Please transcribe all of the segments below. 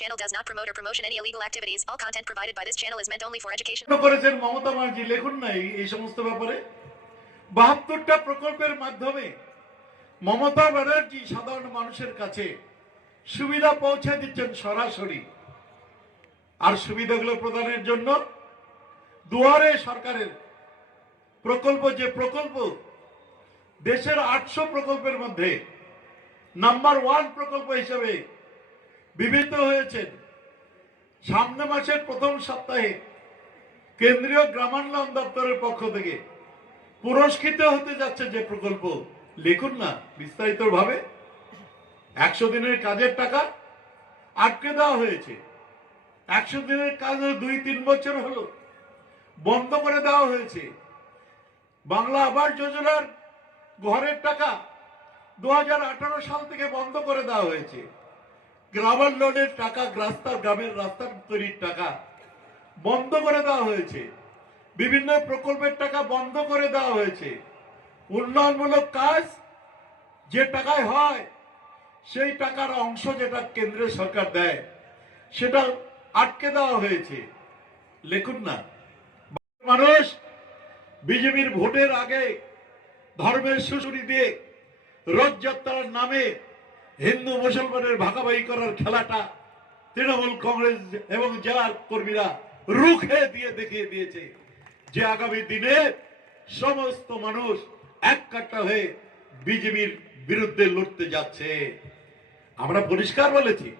channel does not promote or promotion any illegal activities. All content provided by this channel is meant only for education. বাহাত্তরটা প্রকল্পের মাধ্যমে মমতা ব্যানার্জি সাধারণ মানুষের কাছে সুবিধা পৌঁছে দিচ্ছেন সরাসরি আর সুবিধাগুলো প্রদানের জন্য দুয়ারে সরকারের প্রকল্প, যে প্রকল্প দেশের আটশো প্রকল্পের মধ্যে নাম্বার ওয়ান প্রকল্প হিসেবে বিবেচিত হয়েছেন সামনে মাসের প্রথম সপ্তাহে কেন্দ্রীয় গ্রামান্নয়ন দপ্তরের পক্ষ থেকে পুরস্কৃত হতে যাচ্ছে যে প্রকল্প। লিখুন না বিস্তারিত ভাবে একশো দিনের কাজের টাকা আটকে দেওয়া হয়েছে। একশো দিনের কাজ দুই তিন বছর হলো, বন্ধ করে দেওয়া হয়েছে। বাংলা আবাস যোজনার ঘরের টাকা দু হাজার আঠারো সাল থেকে বন্ধ করে দেওয়া হয়েছে। গ্রামের লোনের টাকা রাস্তার গ্রামের রাস্তার তৈরির টাকা বন্ধ করে দেওয়া হয়েছে। বিভিন্ন প্রকল্পের টাকা বন্ধ করে দেওয়া হয়েছে। উন্নয়নমূলক কাজ যে টাকায় হয়, সেই টাকার অংশ যেটা কেন্দ্রের সরকার দেয়, সেটা আটকে দেওয়া হয়েছে। লেখুন না। মানুষ বিজেপির ভোটের আগে ধর্মের সুশুরি দিয়ে রথযাত্রার নামে হিন্দু মুসলমানের ভাগাভাগি করার খেলাটা তৃণমূল কংগ্রেস এবং জেলার কর্মীরা রুখে দিয়ে দেখিয়ে দিয়েছে যে আগামী দিনে সমস্ত মানুষ এক কাট্টা হয়ে বিজেপির বিরুদ্ধে লড়তে যাচ্ছে। আমরা পরিষ্কার বলেছি,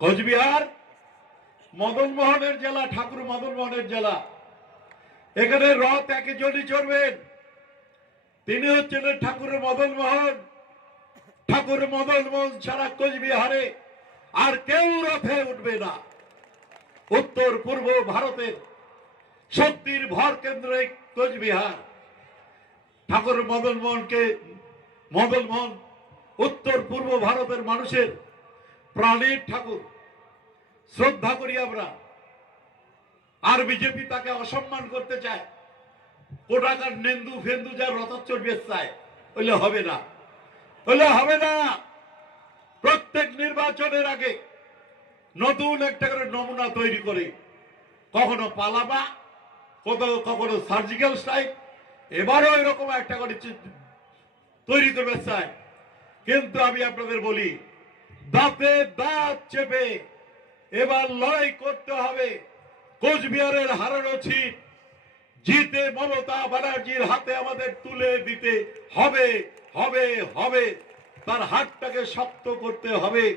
কোচবিহার মদন মোহনের জেলা, ঠাকুর মদন মোহনের জেলা। এখানে রথ একজনই চড়বেন। তিনি হচ্ছেন ঠাকুরের মদন মোহন ঠাকুর মদন মোহন ছাড়া কোচবিহারে আর কেউ রথে উঠবে না। উত্তর পূর্ব ভারতের শক্তির ভর কেন্দ্র কোচবিহার। ঠাকুর মদন মোহনকে মদন মোহন উত্তর পূর্ব ভারতের মানুষের প্রাণীর ঠাকুর। শ্রদ্ধা করি আমরা। আর বিজেপি তাকে অসম্মান করতে চায়। কোটাকার নেন্দু ফেন্দু যা রথোৎসব চায় হইলে হবে না। হইলে হবে না। প্রত্যেক নির্বাচনের আগে নতুন একটা করে নমুনা তৈরি করে কখনো পালাবা, কত কখনো সার্জিক্যাল স্ট্রাইক এবারও এরকম একটা করে তৈরি করবে চায় কিন্তু আমি আপনাদের বলি, দাঁতে দাঁত চেপে এবার লড়াই করতে হবে। কোচবিহারের হারানো ছিট, জিতে মমতা ব্যানার্জির হাতে আমাদের তুলে দিতে হবে। হবে হবে। তার হাতটাকে শক্ত করতে হবে।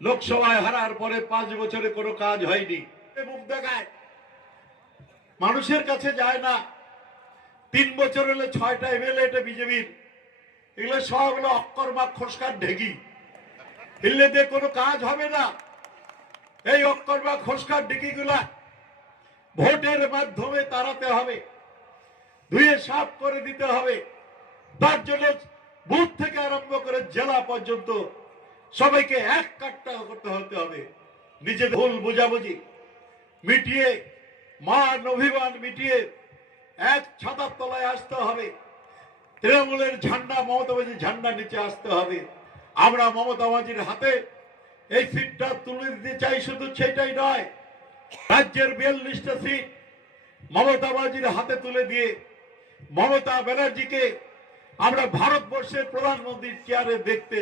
লোকসভায় হারার পরে পাঁচ বছরে কোনো কাজ হয়নি। মুখ দেখায়। মানুষের কাছে যায় না। তিন বছর হলে ছয়টা এমএলএ এটা বিজেপির। এগুলো সব হলো অক্কর বা খোসকার ঢেকি। দিয়ে কোনো কাজ হবে না। এই অক্কর বা খোসকার ঢেকিগুলা ভোটের মাধ্যমে তাড়াতে হবে। ধুয়ে সাফ করে দিতে হবে। তার জন্য বুথ থেকে আরম্ভ করে জেলা পর্যন্ত সবাইকে এক কাট্টা করতে হতে হবে। নিজেদের ভুল বোঝাবুঝি মিটিয়ে, মান অভিমান মিটিয়ে এক ছাতার তলায় আসতে হবে। তৃণমূলের ঝান্ডা, মমতা বাজির ঝান্ডা নিচে আসতে হবে। আমরা মমতা বাজির হাতে এই সিটটা তুলে দিতে চাই, শুধু সেটাই নয়, রাজ্যের বিয়াল্লিশটা সিট মমতা বাজির হাতে তুলে দিয়ে মমতা ব্যানার্জিকে আমরা ভারতবর্ষের প্রধানমন্ত্রীর চেয়ারে দেখতে